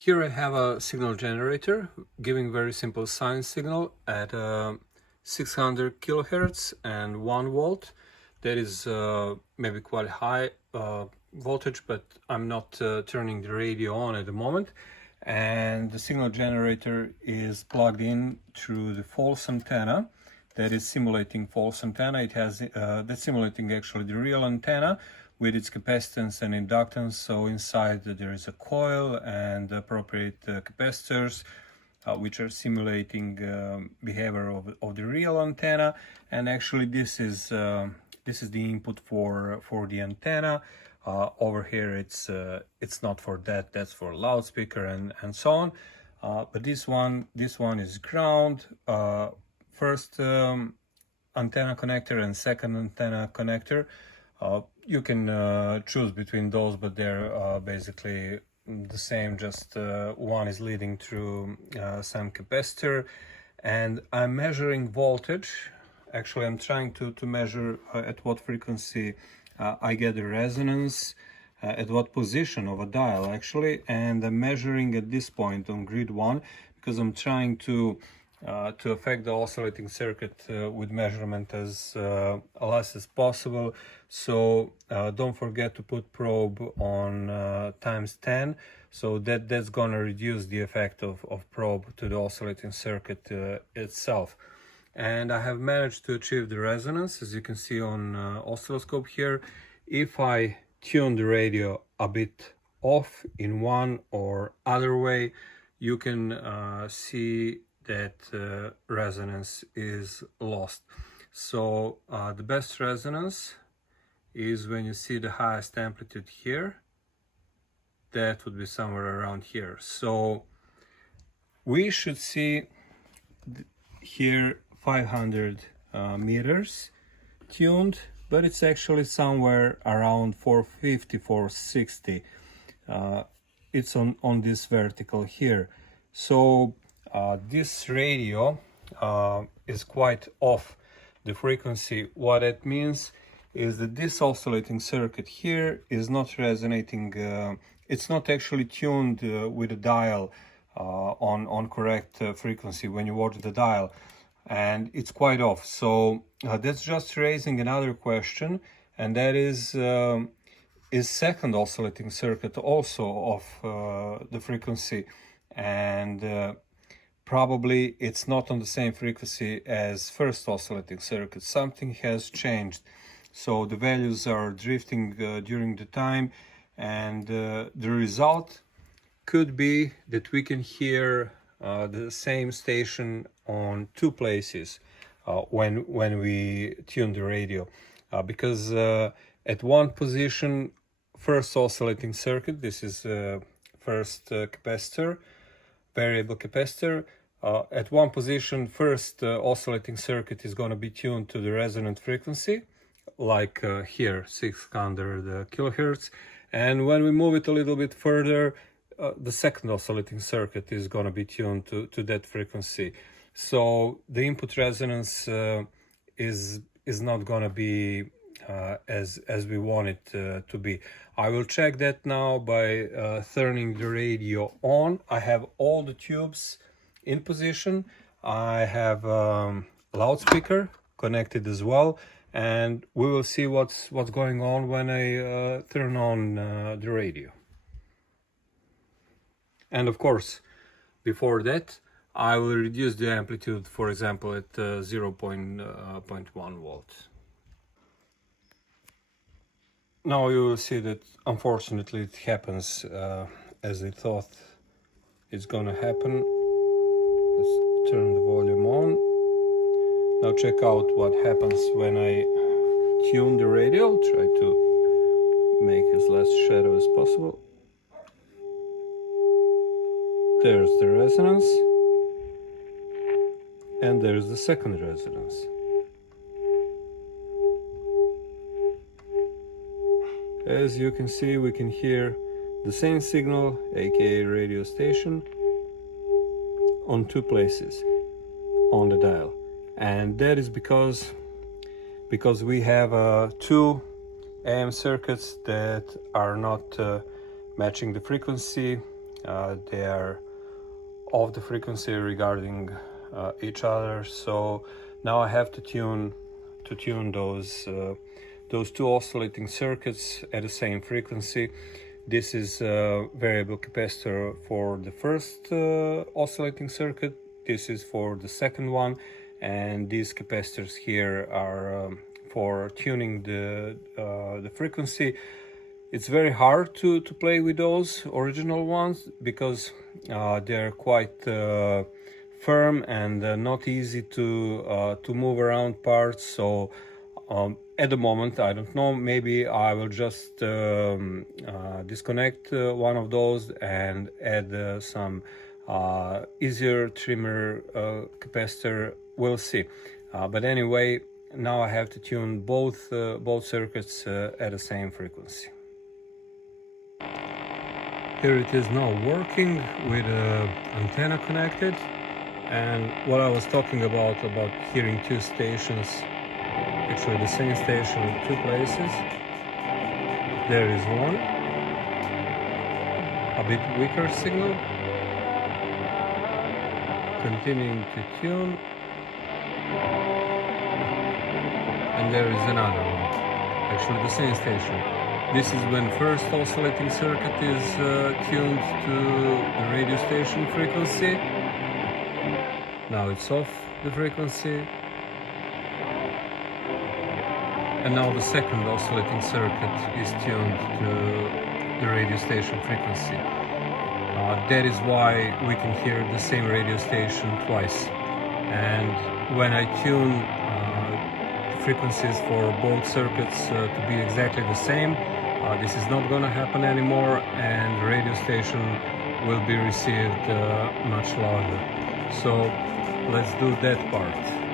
Here I have a signal generator giving very simple sine signal at 600 kilohertz and 1 volt. That is maybe quite high voltage, but I'm not turning the radio on at the moment. And the signal generator is plugged in through the false antenna that is simulating false antenna. It has that's simulating actually the real antenna with its capacitance and inductance. So inside there is a coil and appropriate capacitors which are simulating behavior of the real antenna. And actually this is the input for the antenna. Over here it's not for that, that's for loudspeaker and so on. But this one is ground. First antenna connector and second antenna connector. You can choose between those, but they're basically the same, just one is leading through some capacitor. And I'm measuring voltage. Actually, I'm trying to measure at what frequency I get a resonance, at what position of a dial actually, and I'm measuring at this point on grid 1 because I'm trying to affect the oscillating circuit with measurement as less as possible. So don't forget to put probe on times 10, so that's gonna reduce the effect of probe to the oscillating circuit itself. And I have managed to achieve the resonance, as you can see on oscilloscope here. If I tune the radio a bit off in one or other way, you can see that resonance is lost. So the best resonance is when you see the highest amplitude here. That would be somewhere around here. So we should see here 500 meters tuned, but it's actually somewhere around 450, 460. It's on this vertical here. So this radio is quite off the frequency. What it means is that this oscillating circuit here is not resonating, it's not actually tuned with the dial on correct frequency when you watch the dial, and it's quite off. So that's just raising another question, and that is second oscillating circuit also off the frequency? And probably it's not on the same frequency as first oscillating circuit. Something has changed, so the values are drifting during the time, and the result could be that we can hear the same station on two places when we tune the radio, because at one position, first oscillating circuit, this is first capacitor, variable capacitor. At one position, first oscillating circuit is going to be tuned to the resonant frequency, like here, 600 kilohertz. And when we move it a little bit further, the second oscillating circuit is going to be tuned to that frequency. So the input resonance is not going to be as we want it to be. I will check that now by turning the radio on. I have all the tubes in position. I have loudspeaker connected as well, and we will see what's going on when I turn on the radio. And of course, before that, I will reduce the amplitude, for example, at 0.1 volts. Now you will see that unfortunately it happens as I thought it's gonna happen. Let's turn the volume on. Now check out what happens when I tune the radio. I'll try to make as less shadow as possible. There's the resonance, and there's the second resonance. As you can see, we can hear the same signal, aka radio station, on two places on the dial. And that is because we have two AM circuits that are not matching the frequency they are off the frequency regarding each other. So now I have to tune those two oscillating circuits at the same frequency. This is a variable capacitor for the first oscillating circuit. This is for the second one, and these capacitors here are for tuning the frequency. It's very hard to play with those original ones because they're quite firm and not easy to move around parts. So at the moment, I don't know, maybe I will just disconnect one of those and add some easier trimmer capacitor. We'll see. But anyway, now I have to tune both circuits at the same frequency. Here it is now working with antenna connected, and what I was talking about hearing two stations, actually the same station in two places. There is one, a bit weaker signal, continuing to tune, and there is another one, actually the same station. This is when first oscillating circuit is tuned to the radio station frequency. Now it's off the frequency. And now the second oscillating circuit is tuned to the radio station frequency. That is why we can hear the same radio station twice. And when I tune the frequencies for both circuits to be exactly the same, this is not going to happen anymore, and the radio station will be received much louder. So let's do that part.